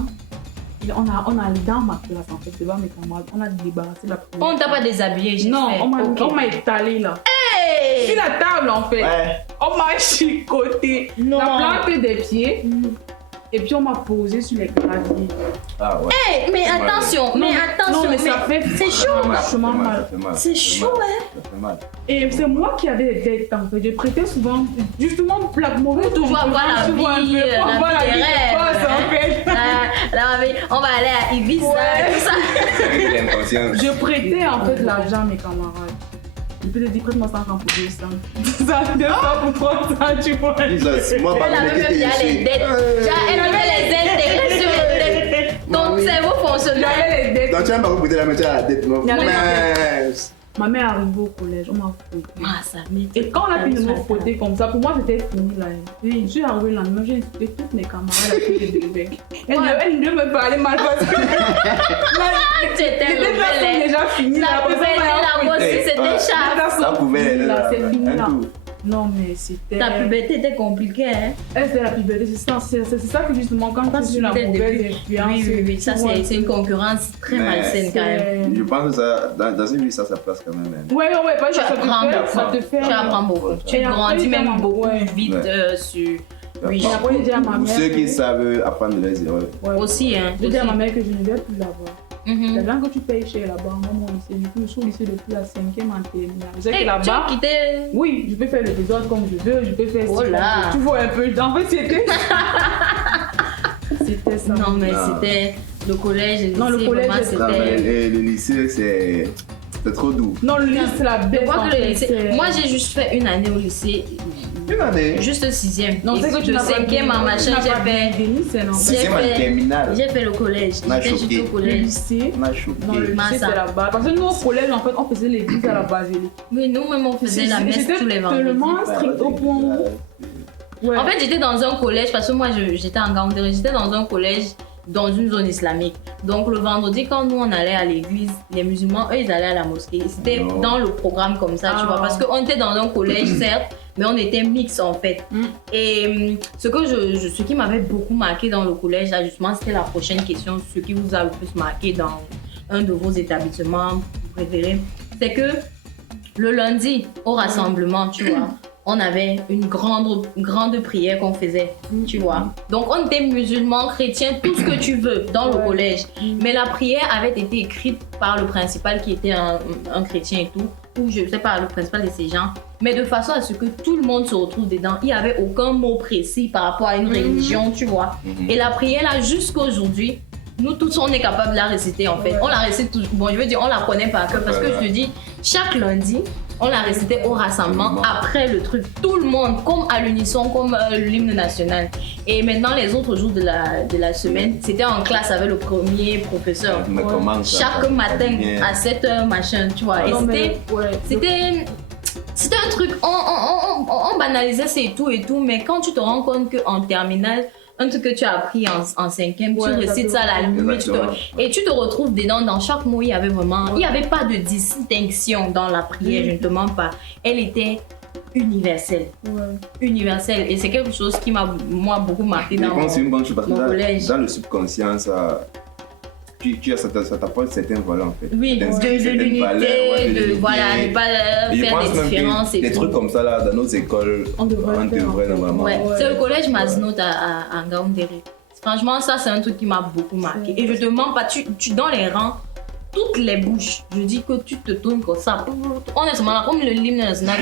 on a dans ma classe en fait, c'est pas mes camarades, on a débarrassé la première. On t'a pas déshabillé, j'ai Non, fait. on Ok. m'a étalé là. Hey! Sur la table en fait. Ouais. On m'a chicoté. Non. La plante des pieds. Et puis on m'a posé sur les graviers. Ah, ouais. Hey, mais attention, mais attention. Non, mais ça fait c'est chaud. vachement mal. C'est chaud, hein. Ça fait mal. Et c'est moi qui avais les dettes en fait. Je prêtais souvent, justement, la mauvaise Toujours avoir la tu vois un peu, vie, pour la avoir vie la des vie rêves, de poste, en hein. fait. On va aller à Ibiza, Ouais. tout ça. C'est avec l'inconscience. Je prêtais en fait l'argent à mes camarades. Je peux te dire, prête-moi 100 francs pour 200. 200 pour 300, tu vois. Jesus, moi, pas Elle avait même déjà les dettes. Déjà, elle avait les intérêts sur le dette. Ton cerveau fonctionnait. J'avais les dettes. Donc, tu as pas prêté la moitié à la tête, non? Il y avait Mais- Ma mère est arrivée au collège, on m'a fouetté. Ah, ça m'est. Et quand on a fini de me fouetter comme ça, pour moi c'était fini là. Et je suis arrivée le lendemain, j'ai insulté toutes mes camarades à côté de bébé. Elle ne me parlait mal parce que Tu étais les classes sont rebelle. déjà finies là. La Parce puberté, qu'on la m'a aussi, fouetté. c'était Les charme. classes Ça sont pouvait finies aller là, là. c'est fini Un là. tout. Non mais c'était... Ta puberté était compliquée, hein. Elle c'était la puberté, c'est ça que justement quand tu es sur la Dès le mauvaise début. influence... Oui, ça tu vois, c'est une concurrence très Mais malsaine quand même. Je pense que ça, dans une vie, ça place quand même. Hein. Ouais, parce Tu que apprends ça te fait... Tu apprends beaucoup. Tu Et après, grandis même vraiment, beaucoup ouais. vite Ouais. sur. Oui, Par après, j'ai dit à ma pour mère ceux qui que- savent apprendre de leurs erreurs. Ouais. aussi, hein. J'ai dit à ma aussi. mère que je ne vais plus l'avoir. Mhm. L'argent que tu payes cher là-bas, moi, mon lycée, du coup, je suis au lycée depuis la 5e en terminale. Je sais que Hey, tu as là-bas, quitté. oui, je peux faire le désordre comme je veux, je peux faire Oh là. tu vois un peu. En fait, c'était. C'était ça. Non, mais Non. c'était le collège. Non, le collège, vraiment, c'était- Non, mais c'était. le lycée, c'était trop doux. Non, le lycée, c'est la Je bête. crois en que le fait, lycée. c'est- Moi, j'ai juste fait une année au lycée. Une année. Juste 6e. Non, Et c'est que tu de n'as pas 5e en machin, j'ai fait. Denis, c'est non. J'ai Sixième en fait- terminale. J'ai fait le collège. On a J'étais juste choqué. au Le collège. lycée. On a choqué. Non, le lycée, Massa. c'est là-bas. Parce que nous, au collège, en fait, on faisait l'église à la basilique. Oui, nous-mêmes, on faisait la messe C'était tous les vendredis. tellement strict au point où. Ouais. En fait, j'étais dans un collège, parce que moi, j'étais en Gaoundéré, j'étais dans un collège dans une zone islamique. Donc, le vendredi, quand nous, on allait à l'église, les musulmans, eux, ils allaient à la mosquée. C'était Non. dans le programme comme ça, tu Ah. vois. Parce qu'on était dans un collège, certes, mais on était mix, en fait. Mm. Et ce qui m'avait beaucoup marqué dans le collège, là, justement, c'était la prochaine question. Ce qui vous a le plus marqué dans un de vos établissements préférés, c'est que le lundi, au rassemblement, tu vois, on avait une grande prière qu'on faisait, tu vois. Donc on était musulmans, chrétiens, tout ce que tu veux dans le collège. Mais la prière avait été écrite par le principal qui était un chrétien et tout, ou je sais pas, le principal de ces gens. Mais de façon à ce que tout le monde se retrouve dedans. Il n'y avait aucun mot précis par rapport à une religion, tu vois. Et la prière là, jusqu'à aujourd'hui, nous tous on est capable de la réciter en fait. On la récite toujours. Bon, je veux dire, on la connaît par cœur parce que je te dis, chaque lundi, on la récitait au rassemblement après le truc. Tout le monde, comme à l'unisson, comme l'hymne national. Et maintenant, les autres jours de la semaine, c'était en classe avec le premier professeur. Chaque matin à 7h, machin, tu vois. Et c'était un truc, on banalisait c'est tout et tout, mais quand tu te rends compte qu'en terminale, un truc que tu as appris en 5e, tu récites ça la nuit, et tu te retrouves dedans, dans chaque mot, il y avait vraiment, il n'y avait pas de distinction dans la prière, je ne te mens pas. Elle était universelle. Universelle. Et c'est quelque chose qui m'a, moi, beaucoup marqué dans mon collège. Dans le subconscient, ça t'apporte certains valeurs en fait. Oui, de l'unité, voilà, ne pas faire des différences. Des trucs comme ça là, dans nos écoles, on devrait normalement. C'est le collège Mazenot à Ngaoundéré. Franchement, ça c'est un truc qui m'a beaucoup marqué. Et je te mens pas, tu dans les rangs, toutes les bouches, je dis que tu te tournes comme ça. Honnêtement, comme le hymne national.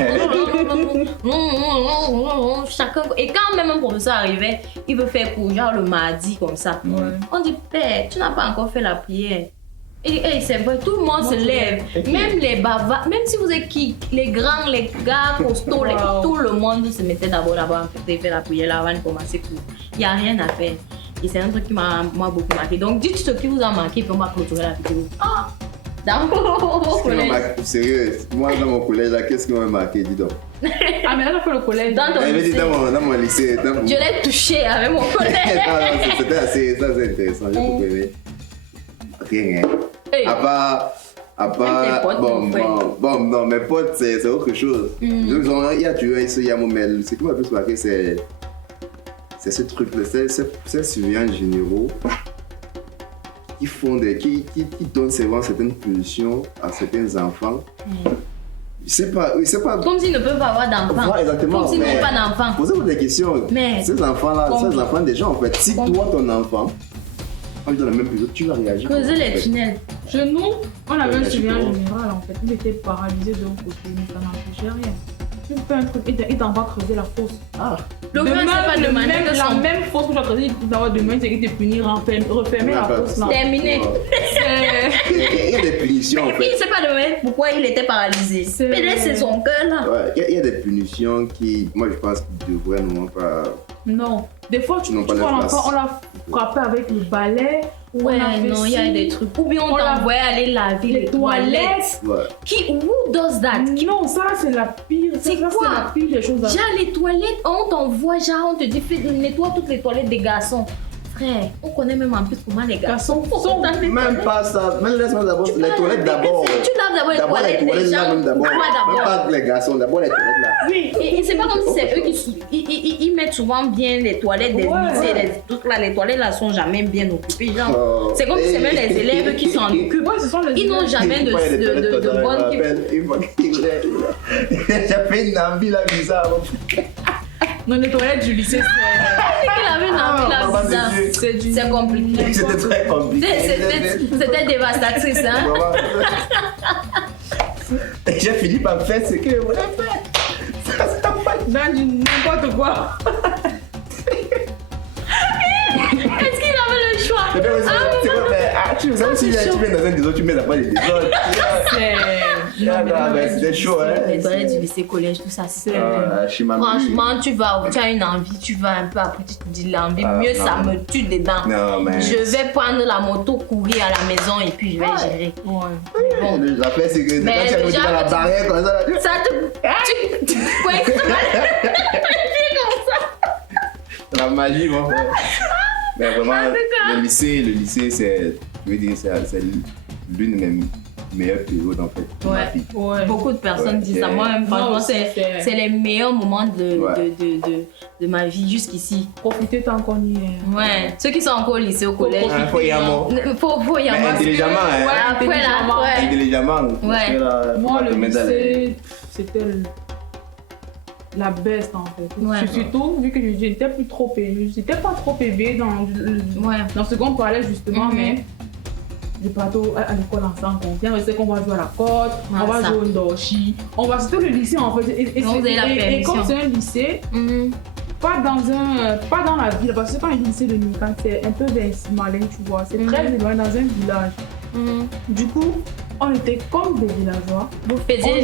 Chacun. Et quand même un professeur arrivait, il veut faire cours, genre le mardi comme ça. On dit, père, tu n'as pas encore fait la prière. Et c'est vrai, tout le monde se lève. Même les bavards, même si vous êtes qui, les grands, les gars, costauds, tout le monde se mettait d'abord là-bas, faire la prière là avant de commencer cours. Il n'y a rien à faire. Et c'est un truc qui m'a beaucoup marqué. Donc dites ce qui vous a marqué, puis on va clôturer la vidéo. Dans mon collège. Sérieux, moi dans mon collège là, qu'est-ce qui m'a marqué, dis donc. Ah mais là on fait le collège. Dans ton lycée. Dans mon lycée. Je l'ai touché avec mon collège. Non, c'était assez intéressant, j'ai beaucoup aimé. Rien, à part bon, mes potes, c'est autre chose. Donc, il y a toujours ce Yamomel. Ce qui m'a plus marqué, c'est ce truc-là, ces surveillants généraux qui donnent certaines pulsions à certains enfants. C'est pas... Comme s'ils ne peuvent pas avoir d'enfants. Voilà, exactement. Comme s'ils n'ont pas d'enfants. Posez-vous des questions. Mais ces enfants-là, ces enfants déjà, en fait, si toi, ton enfant, on lui donne la même pulsion, tu vas réagir. Creuser les tunnels. Chez nous, on avait un surveillant général, en fait. Il était paralysé d'un côté, mais ça n'empêchait rien. Tu fais un truc, il t'envoie creuser la fosse. Le gars, c'est pas de manière que la même fosse que tu as creusé, il t'envoie demain, c'est qu'il te punit, refermer la fosse là. Terminé. Il y a des punitions en fait. Il ne sait pas demain pourquoi il était paralysé. Peut-être c'est son cœur là. Il y a des punitions qui, moi je pense qu'ils devraient non pas. Non. Des fois, tu vois l'enfant, on l'a frappé avec le balai. Ouais, non, il y a des trucs. Ou bien on t'envoie aller laver les toilettes. Who does that? Non, ça c'est la pire. C'est quoi? C'est la pire des choses. Genre les toilettes, on t'envoie, genre on te dit nettoie toutes les toilettes des garçons. Frère, on connaît même en plus comment les garçons sont dans les même toilettes. Pas ça, même laisse-moi d'abord les toilettes d'abord. Tu laves d'abord les toilettes des gens. Même pas les garçons, d'abord les toilettes là. Oui, et c'est pas comme si c'est eux qui mettent souvent bien les toilettes des lycées, les trucs là, les toilettes là sont jamais bien occupées. Genre, c'est comme si c'est même les élèves qui s'en occupent. Ils n'ont jamais de bonnes. J'ai fait une envie là bizarre. Non, les toilettes du lycée, c'est compliqué. C'était très compliqué. C'était dévastatrice, hein. J'ai fini par faire ce que je voulais faire. Dans du n'importe quoi. Est-ce qu'il avait le choix? Tu sais, si tu mets dans un désordre, tu mets la balle des désordres. C'est chaud, hein. Les toilettes du lycée, collège, tout ça, c'est. Franchement, tu as une envie, tu vas un peu après, tu te dis l'envie, mieux ça me tue dedans. Je vais prendre la moto, courir à la maison et puis je vais gérer. Bon. L'affaire, c'est que quand tu as mis dans la barrière comme ça, ça te. Quoi, la magie, mon frère. Mais vraiment, le lycée, c'est l'une de mes meilleures périodes en fait. Ouais. Beaucoup de personnes disent ça. Moi-même, franchement, c'est les meilleurs moments de ma vie jusqu'ici. Profitez tant qu'on y est. Ouais. Ceux qui sont encore au lycée, au collège. Faut y aller. Faut y aller. Intelligemment, Intelligemment. Intelligemment. Moi, le lycée, c'était la best en fait. Ouais. Surtout vu que j'étais plus trop élevée. J'étais pas trop élevée dans ce qu'on parlait justement, mais je partais à l'école ensemble confiance. Je sais qu'on va jouer à la corde, on va jouer au ndoshi, on va surtout le lycée en fait. Et comme c'est un lycée, pas dans la ville, parce que quand je dis lycée de Nikan, c'est un peu vers Simalène, tu vois. C'est très loin dans un village. Du coup, on était comme des villageois. Vous faisiez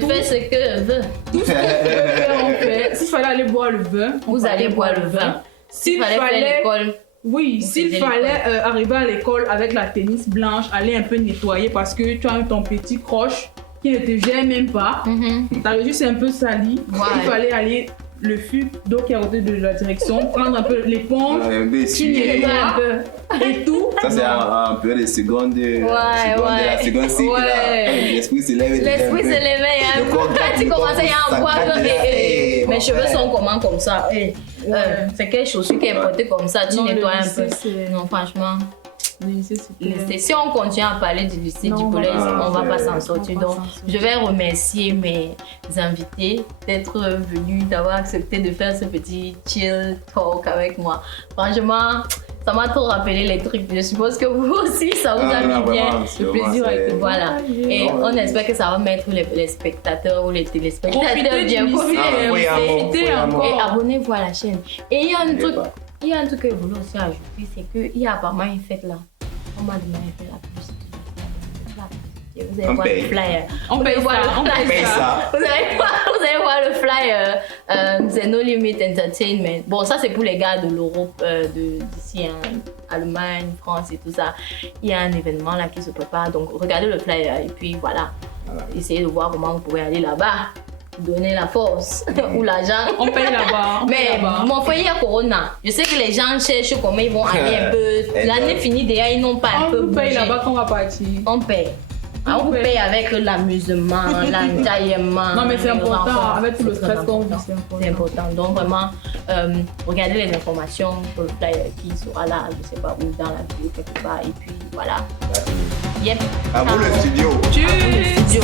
tout. Faites ce que veut. Tout ce qu'on on fait. S'il fallait aller boire le vin, vous allez boire le vin. S'il fallait faire l'école. Oui, s'il fallait arriver à l'école avec la tennis blanche, aller un peu nettoyer parce que tu as ton petit croche qui ne te gère même pas. T'as juste un peu sali. Il fallait aller le fût d'eau qui est à côté de la direction, prendre un peu l'éponge, tu nettoies un peu et tout. Ça c'est un peu les secondes de la seconde cycle. L'esprit se lève. L'esprit se lève. Quand tu commençais à en voir, mes cheveux sont comme ça. C'est quelque chose qui est porté comme ça, tu nettoies un peu. Non, franchement. Si on continue à parler du lycée, du collège, on va pas s'en sortir. Donc, je vais remercier mes invités d'être venus, d'avoir accepté de faire ce petit chill talk avec moi. Franchement, ça m'a trop rappelé les trucs. Je suppose que vous aussi, ça vous a mis bien le plaisir avec vous. Voilà. Et on espère que ça va mettre les spectateurs ou les téléspectateurs bien profiter. Et abonnez-vous à la chaîne. Et il y a un truc que je voulais aussi ajouter, c'est qu'il y a apparemment une fête là. On m'a demandé de faire la publicité. Vous allez voir le flyer. On paye ça. Vous allez voir le flyer. C'est No Limit Entertainment. Bon, ça c'est pour les gars de l'Europe, d'ici, Allemagne, France et tout ça. Il y a un événement là qui se prépare. Donc regardez le flyer et puis voilà. Essayez de voir comment vous pouvez aller là-bas. Donner la force ou l'argent. On paye là-bas. Mais mon frère, il y a Corona. Je sais que les gens cherchent comment ils vont aller un peu. L'année finie déjà, ils n'ont pas un peu. On paye là-bas quand on va partir. On paye. On paye avec l'amusement, l'entaillement. Non, mais c'est important. Avec tout le stress qu'on vit, c'est important. Donc, vraiment, regardez les informations pour le flyer qui sera là, je sais pas où, dans la vidéo quelque part. Et puis, voilà. Yep. À vous le studio. À vous le studio.